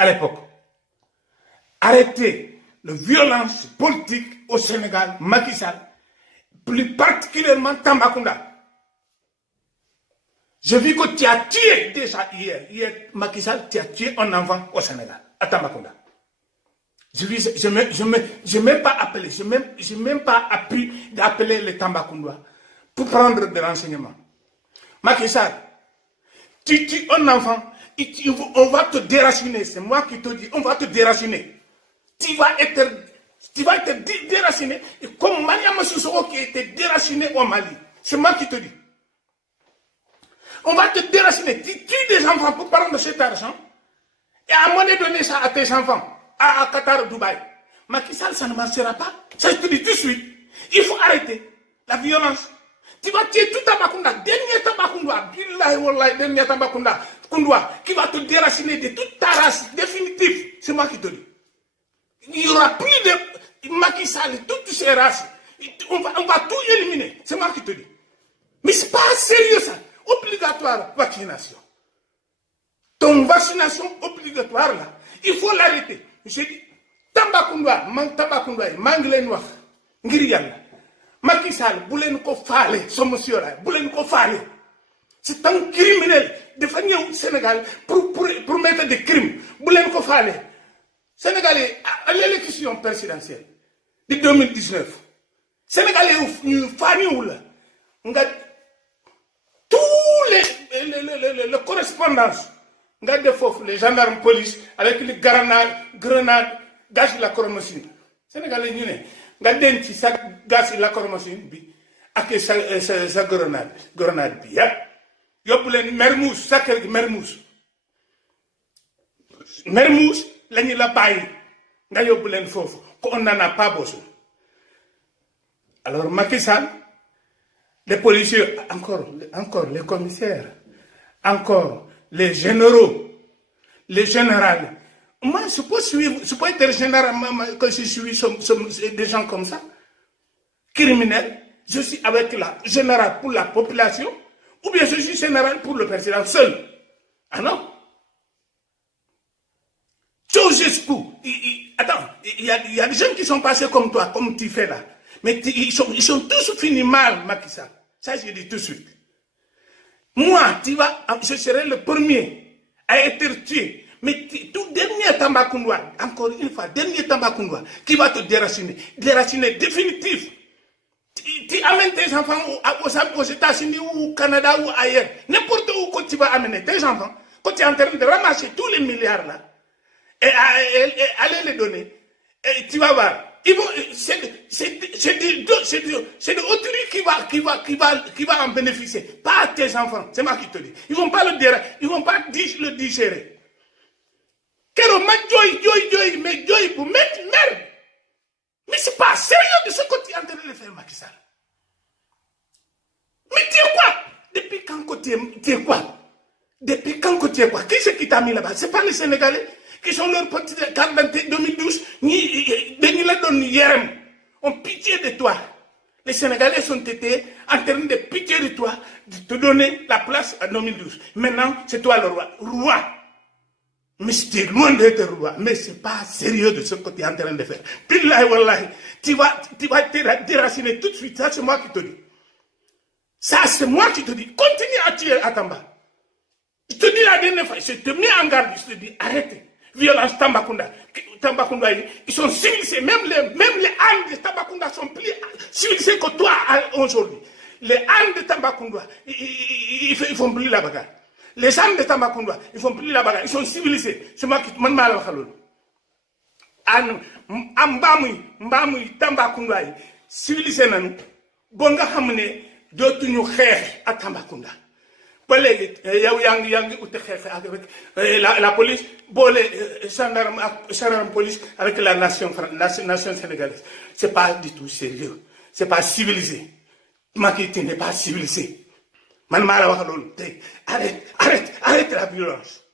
à l'époque. Arrêter la violence politique au Sénégal, Macky Sall, plus particulièrement Tambacounda. Je vis que tu as tué déjà hier. Hier, Macky Sall, tu as tué un enfant au Sénégal, à Tambacounda. Je n'ai même pas appelé, je même pas appris d'appeler les Tambacoundois pour prendre des renseignements. Macky Sall, tu tues un enfant, on va te déraciner. C'est moi qui te dis, on va te déraciner. Tu vas être déraciné, comme Mariam Sissoko qui a été déraciné au Mali. C'est moi qui te dis. On va te déraciner. Tu tues des enfants pour prendre cet argent et à un moment donné ça à tes enfants, à Qatar, Dubaï. Macky Sall, ça ne marchera pas. Ça, je te dis tout de suite. Il faut arrêter la violence. Tu vas tuer tout Tambacounda, dernier Tambacounda, billahi wallahi, dernier Tambacounda, qui va te déraciner de toute ta race définitive. C'est moi qui te dis. Il n'y aura plus de Macky Sall, toutes ces races. On va tout éliminer. C'est moi qui te dis. Mais c'est pas sérieux ça. Obligatoire vaccination. Ton vaccination obligatoire là, il faut l'arrêter. Je dis, Tambacounda, Manglé Noir, Ngiriyan, Macky Sall, Boulen ko fale, ce monsieur là, Boulen ko fale. C'est un criminel de venir au Sénégal pour mettre des crimes. Boulen ko fale. Sénégalais, à l'élection présidentielle de 2019, Sénégalais, tous les correspondances, les gendarmes police, avec les grenades, gaz de la coromosine. Sénégalais, nous avons dit ça, gaz de la coromosine, avec sa grenade. Yopoulen Mermoz, sacré Mermoz. Mermoz, l'année la paille, n'a yopoulen fofu, qu'on n'en a pas besoin. Alors, Macky Sall, les policiers, encore les commissaires, encore les généraux, les générales. Moi, je peux être général quand je suis des gens comme ça, criminels. Je suis avec la générale pour la population, ou bien je suis général pour le président seul. Ah non? Attends, il y a des gens qui sont passés comme toi, comme tu fais là. Mais ils sont tous finis mal, Macky Sall. Ça, je dis tout de suite. Moi, je serai le premier à être tué. Mais tout dernier Tambacounda, encore une fois, dernier Tambacounda, qui va te déraciner. Déraciner définitif. Tu amènes tes enfants aux États-Unis ou au Canada ou ailleurs. N'importe où que tu vas amener tes enfants, quand tu es en train de ramasser tous les milliards là, et aller les donner, et tu vas voir. C'est de autrui qui va en bénéficier, pas tes enfants. C'est moi qui te dis. Ils vont pas le digérer. Mais merde. Mais c'est pas sérieux de ce que tu es en train de faire, Macky Sall. Mais tu es quoi? Depuis quand tu es quoi? Depuis quand tu es quoi? Qui c'est qui t'a mis là-bas? C'est pas les Sénégalais qui sont leurs petits carte d'identité 2012, ont pitié de toi. Les Sénégalais sont été en train de pitié de toi, de te donner la place en 2012. Maintenant, c'est toi le roi. Roi. Mais tu es loin d'être roi. Mais c'est pas sérieux de ce que tu es en train de faire. Billahi wallahi, tu vas te déraciner tout de suite. Ça, c'est moi qui te dis. Ça, c'est moi qui te dis. Continue à tuer à Tamba. Je te dis la dernière fois, je te mets en garde, je te dis, arrêtez. Violence Tambacounda, ils sont civilisés, même les ânes de Tambacounda sont plus civilisés que toi aujourd'hui. Les ânes de Tambacounda, ils font plus la bagarre. Les ânes de Tambacounda, ils font plus la bagarre, ils sont civilisés. C'est moi qui te mets mal à Mbamui, Tambacounda, civilisés, bonga hamne, d'autres nous à Tambacounda. La police, gendarme police avec la nation sénégalaise. C'est pas du tout sérieux. C'est pas civilisé. Macky n'est pas civilisé. Arrête la violence.